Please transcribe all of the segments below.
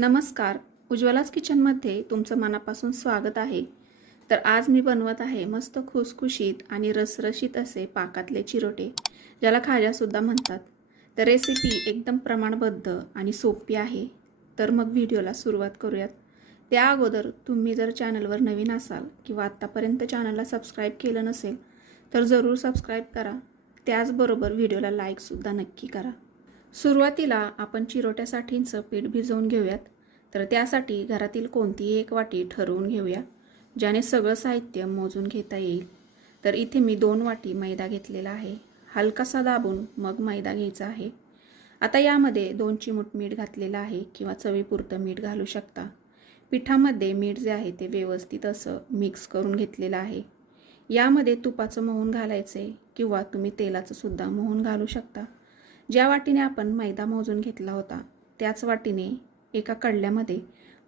नमस्कार. उज्ज्वलाच किचनमध्ये तुमचं मनापासून स्वागत आहे. तर आज मी बनवत आहे मस्त खुसखुशीत आणि रसरशीत असे पाकातले चिरोटे ज्याला खाज्यासुद्धा म्हणतात. तर रेसिपी एकदम प्रमाणबद्ध आणि सोपी आहे. तर मग व्हिडिओला सुरुवात करूयात. त्या अगोदर तुम्ही जर चॅनलवर नवीन असाल किंवा आत्तापर्यंत चॅनलला सबस्क्राईब केलं नसेल तर जरूर सबस्क्राईब करा. त्याचबरोबर व्हिडिओला लाईकसुद्धा नक्की करा. सुरुवातीला आपण चिरोट्यासाठीचं पीठ भिजवून घेऊयात. तर त्यासाठी घरातील कोणतीही एक वाटी ठरवून घेऊया ज्याने सगळं साहित्य मोजून घेता येईल. तर इथे मी दोन वाटी मैदा घेतलेला आहे. हलकासा दाबून मग मैदा घ्यायचा आहे. आता यामध्ये दोन चिमूट मीठ घातलेलं आहे किंवा चवीपुरतं मीठ घालू शकता. पिठामध्ये मीठ जे आहे ते व्यवस्थित असं मिक्स करून घेतलेलं आहे. यामध्ये तुपाचं मोहन घालायचे किंवा तुम्ही तेलाचं सुद्धा मोहन घालू शकता. ज्या वाटीने आपण मैदा मोजून घेतला होता त्याच वाटीने एका कडल्यामध्ये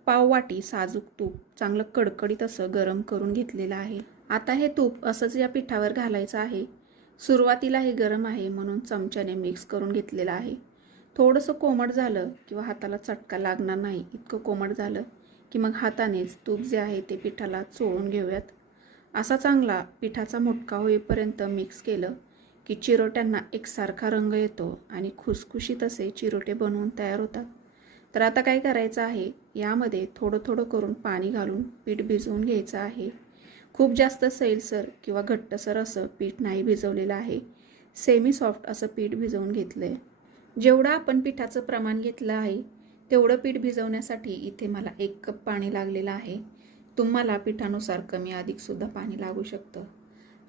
पाव वाटी साजूक तूप चांगलं कडकडीत असं गरम करून घेतलेलं आहे. आता हे तूप असंच या पिठावर घालायचं आहे. सुरुवातीला हे गरम आहे म्हणून चमच्याने मिक्स करून घेतलेलं आहे. थोडंसं कोमट झालं किंवा हाताला चटका लागणार नाही इतकं कोमट झालं की मग हातानेच तूप जे आहे ते पिठाला चोळून घेऊयात. असा चांगला पिठाचा मुटका होईपर्यंत मिक्स केलं की चिरोट्यांना एकसारखा रंग येतो आणि खुसखुशीत असे चिरोटे बनवून तयार होतात. तर आता काय करायचं आहे? यामध्ये थोडं थोडं करून पाणी घालून पीठ भिजवून घ्यायचं आहे. खूप जास्त सैलसर किंवा घट्टसर असं पीठ नाही भिजवलेलं आहे. सेमी सॉफ्ट असं पीठ भिजवून घेतलं आहे जेवढं आपण पिठाचं प्रमाण घेतलं आहे तेवढं पीठ भिजवण्यासाठी इथे मला एक कप पाणी लागलेलं आहे. तुम्हाला पिठानुसार कमी अधिकसुद्धा पाणी लागू शकतं.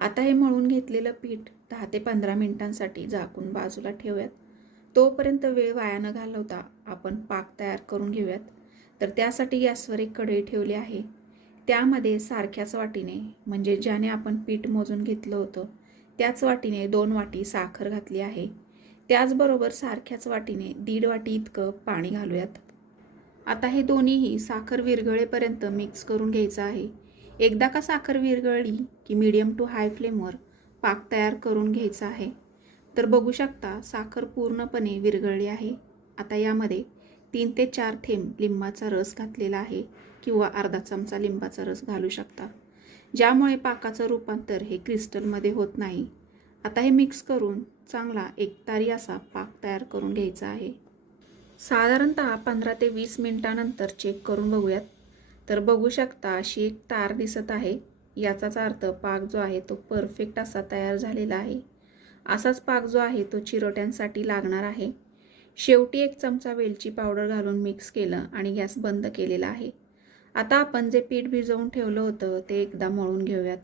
आता हे मळून घेतलेलं पीठ दहा ते पंधरा मिनिटांसाठी झाकून बाजूला ठेवूयात. तोपर्यंत वेळ वाया न घालवता आपण पाक तयार करून घेऊयात. तर त्यासाठी गॅसवर एक कढई ठेवली आहे. त्यामध्ये सारख्याच वाटीने म्हणजे ज्याने आपण पीठ मोजून घेतलं होतं त्याच वाटीने दोन वाटी साखर घातली आहे. त्याचबरोबर सारख्याच वाटीने दीड वाटी इतकं पाणी घालूयात. आता हे दोन्हीही साखर विरघळेपर्यंत मिक्स करून घ्यायचं आहे. एकदा का साखर विरघळली की मीडियम टू हाय फ्लेमवर पाक तयार करून घ्यायचा आहे. तर बघू शकता साखर पूर्णपणे विरघळली आहे. आता यामध्ये तीन ते चार थेंब लिंबाचा रस घातलेला आहे किंवा अर्धा चमचा लिंबाचा रस घालू शकता. ज्यामुळे पाकाचं रूपांतर हे क्रिस्टलमध्ये होत नाही. आता हे मिक्स करून चांगला एकतारी असा पाक तयार करून घ्यायचा आहे. साधारणतः पंधरा ते वीस मिनिटानंतर चेक करून बघूयात. तर बघू शकता अशी एक तार दिसत आहे. याचाच अर्थ पाक जो आहे तो परफेक्ट असा तयार झालेला आहे. असाच पाक जो आहे तो चिरोट्यांसाठी लागणार आहे. शेवटी एक चमचा वेलची पावडर घालून मिक्स केलं आणि गॅस बंद केलेला आहे. आता आपण जे पीठ भिजवून ठेवलं होतं ते एकदा मळून घेऊयात.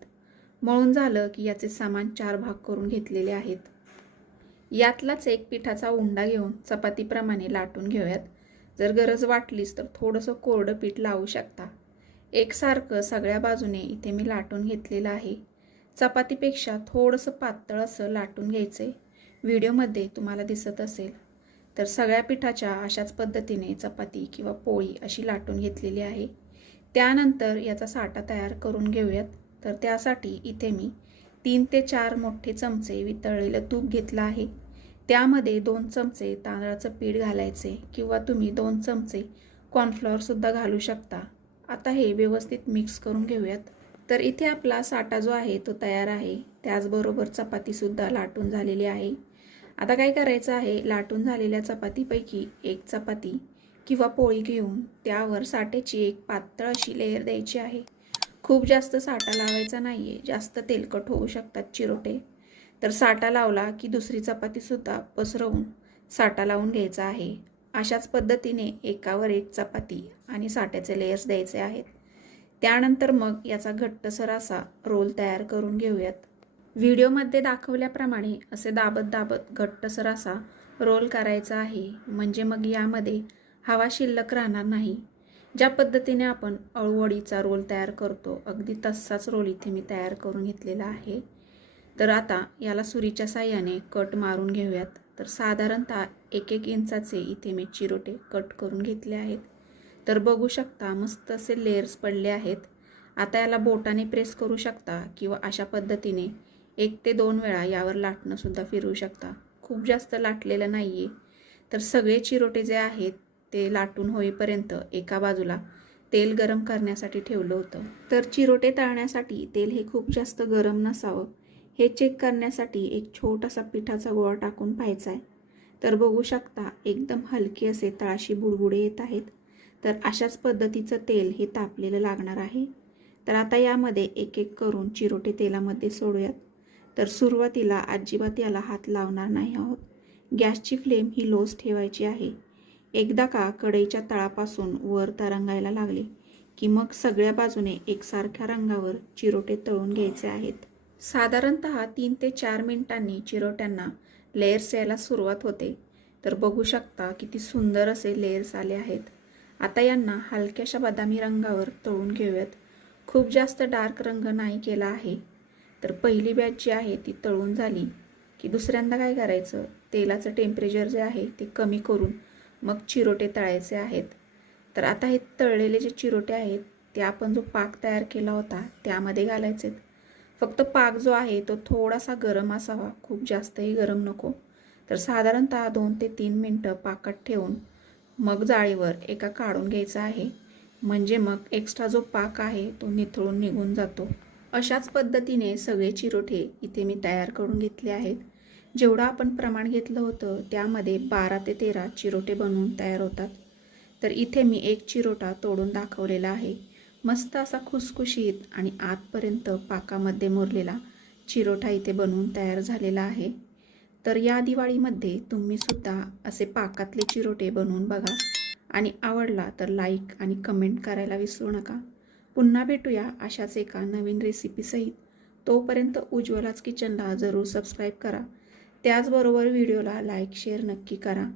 मळून झालं की याचे सामान चार भाग करून घेतलेले आहेत. यातलाच एक पिठाचा उंडा घेऊन चपातीप्रमाणे लाटून घेऊयात. जर गरज वाटलीच तर थोडंसं कोरडं पीठ लावू शकता. एकसारखं सगळ्या बाजूने इथे मी लाटून घेतलेलं आहे. चपातीपेक्षा थोडंसं पातळ असं लाटून घ्यायचं आहे व्हिडिओमध्ये तुम्हाला दिसत असेल. तर सगळ्या पिठाच्या अशाच पद्धतीने चपाती किंवा पोळी अशी लाटून घेतलेली आहे. त्यानंतर याचा साठा तयार करून घेऊयात. तर त्यासाठी इथे मी तीन ते चार मोठे चमचे वितळलेलं तूप घेतलं आहे. त्यामध्ये दोन चमचे तांदळाचं पीठ घालायचे किंवा तुम्ही दोन चमचे कॉर्नफ्लॉवरसुद्धा घालू शकता. आता हे व्यवस्थित मिक्स करून घेऊयात. तर इथे आपला साठा जो आहे तो तयार आहे. त्याचबरोबर चपातीसुद्धा लाटून झालेली आहे. आता काय करायचं आहे? लाटून झालेल्या चपातीपैकी एक चपाती किंवा पोळी घेऊन त्यावर साठ्याची एक पातळ अशी लेअर द्यायची आहे. खूप जास्त साठा लावायचा नाही आहे जास्त तेलकट होऊ शकतात चिरोटे. तर साठा लावला की दुसरी चपातीसुद्धा पसरवून साठा लावून घ्यायचा आहे. अशाच पद्धतीने एकावर एक चपाती आणि साठ्याचे लेयर्स द्यायचे आहेत. त्यानंतर मग याचा घट्टसर असा रोल तयार करून घेऊयात. व्हिडिओमध्ये दाखवल्याप्रमाणे असे दाबत दाबत घट्टसर असा रोल करायचा आहे. म्हणजे मग यामध्ये हवा शिल्लक राहणार नाही. ज्या पद्धतीने आपण अळूवडीचा रोल तयार करतो अगदी तसाच रोल इथे मी तयार करून घेतलेला आहे. तर आता याला सुरीच्या साह्याने कट मारून घेऊयात. तर साधारणतः एक एक इंचाचे इथे मी चिरोटे कट करून घेतले आहेत. तर बघू शकता मस्त असे लेयर्स पडले आहेत. आता याला बोटाने प्रेस करू शकता किंवा अशा पद्धतीने एक ते दोन वेळा यावर लाटणंसुद्धा फिरवू शकता. खूप जास्त लाटलेलं नाही आहे तर सगळे चिरोटे जे आहेत ते लाटून होईपर्यंत एका बाजूला तेल गरम करण्यासाठी ठेवलं होतं. तर चिरोटे तळण्यासाठी तेल हे खूप जास्त गरम नसावं. हे चेक करण्यासाठी एक छोटासा पिठाचा गोळा टाकून पाहायचा आहे तर बघू शकता एकदम हलके असे तळाशी बुडबुडे येत आहेत. तर अशाच पद्धतीचं तेल हे तापलेलं लागणार आहे. तर आता यामध्ये एक एक करून चिरोटे तेलामध्ये सोडूयात. तर सुरुवातीला अजिबात याला हात लावणार नाही आहोत. गॅसची फ्लेम ही लोज ठेवायची आहे. एकदा का कढईच्या तळापासून वर तरंगायला लागले की मग सगळ्या बाजूने एकसारख्या रंगावर चिरोटे तळून घ्यायचे आहेत. साधारणत तीन ते चार मिनिटांनी चिरोट्यांना लेयर्स यायला सुरुवात होते. तर बघू शकता किती सुंदर असे लेयर्स आले आहेत. आता यांना हलक्याशा बदामी रंगावर तळून घेऊयात. खूप जास्त डार्क रंग नाही केला आहे. तर पहिली बॅच जी आहे ती तळून झाली. की दुसऱ्यांदा काय करायचं? तेलाचं टेम्परेचर जे आहे ते कमी करून मग चिरोटे तळायचे आहेत. तर आता हे तळलेले जे चिरोटे आहेत ते आपण जो पाक तयार केला होता त्यामध्ये घालायचे फक्त पाक जो आहे तो थोडासा गरम असावा. खूप जास्तही गरम नको. तर साधारणतः दोन ते तीन मिनटं पाकात ठेवून मग जाळीवर एका काढून घ्यायचा आहे. म्हणजे मग एक्स्ट्रा जो पाक आहे तो निथळून निघून जातो. अशाच पद्धतीने सगळे चिरोटे इथे मी तयार करून घेतले आहेत. जेवढं आपण प्रमाण घेतलं होतं त्यामध्ये बारा ते तेरा चिरोटे बनवून तयार होतात. तर इथे मी एक चिरोटा तोडून दाखवलेला आहे. मस्त असा खुसखुशीत आणि आतपर्यंत पाकामध्ये मुरलेला चिरोटा इथे बनवून तयार झालेला आहे. तर या दिवाळीमध्ये तुम्ही सुद्धा असे पाकातले चिरोटे बनवून बघा. आणि आवडला तर लाईक आणि कमेंट करायला विसरू नका. पुन्हा भेटूया अशाच एका नवीन रेसिपीसहित तोपर्यंत उज्ज्वलाच किचनला जरूर सबस्क्राईब करा. त्याचबरोबर व्हिडिओला लाईक शेअर नक्की करा.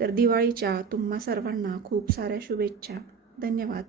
तर दिवाळीच्या तुम्हा सर्वांना खूप साऱ्या शुभेच्छा. धन्यवाद.